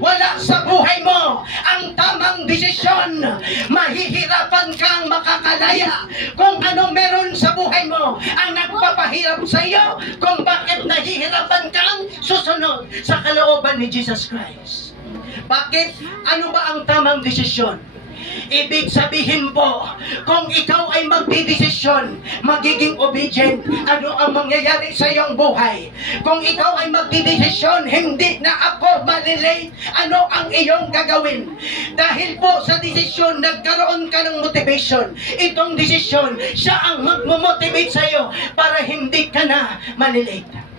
wala sa buhay mo ang tamang desisyon, mahihirapan kang makakalaya kung ano meron sa buhay mo ang nagpapahirap sa iyo kung bakit nahihirapan kang susunod sa kalooban ni Jesus Christ. Bakit? Ano ba ang tamang desisyon? Ibig sabihin po, kung ikaw ay magdidesisyon, magiging obedient, ano ang mangyayari sa iyong buhay? Kung ikaw ay magdidesisyon, hindi na ako malilate, ano ang iyong gagawin? Dahil po sa desisyon, nagkaroon ka ng motivation. Itong desisyon, siya ang magmomotivate sa iyo para hindi ka na malilate.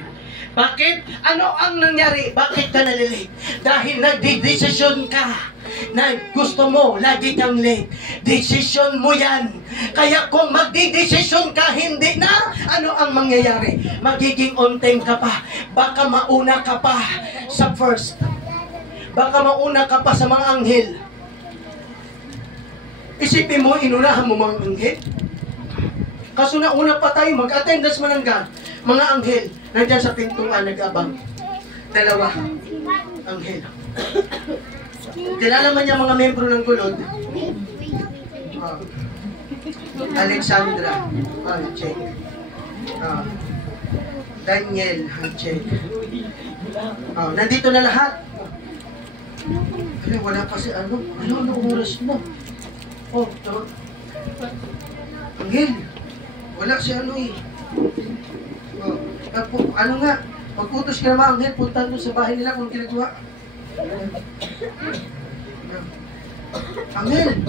Bakit? Ano ang nangyari? Bakit ka nalilate? Dahil nagdidesisyon ka na gusto mo, lagi kang late. Desisyon mo yan. Kaya kung magdidesisyon ka, hindi na, ano ang mangyayari? Magiging unteng ka pa. Baka mauna ka pa sa first. Baka mauna ka pa sa mga anghel. Isipin mo, inunahan mo mga anghel. Kaso nauna pa tayo, mag-attendance man hanggang mga anghel. Nandiyan sa pintuan nag-abang. Dalawa. Anghel. Kilala man niya mga membro ng gulod. Alexandra. Check. Daniel. Check. Nandito na lahat. Wala pa si ano. Ano oras na? Anghel. Wala si ano eh. Ano nga, pagputos ka naman, anghel, punta doon sa bahay nila kung ginagawa. Anghel,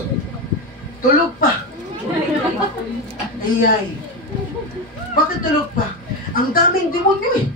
tulog pa. Ay. Bakit tulog pa? Ang daming demonyo eh.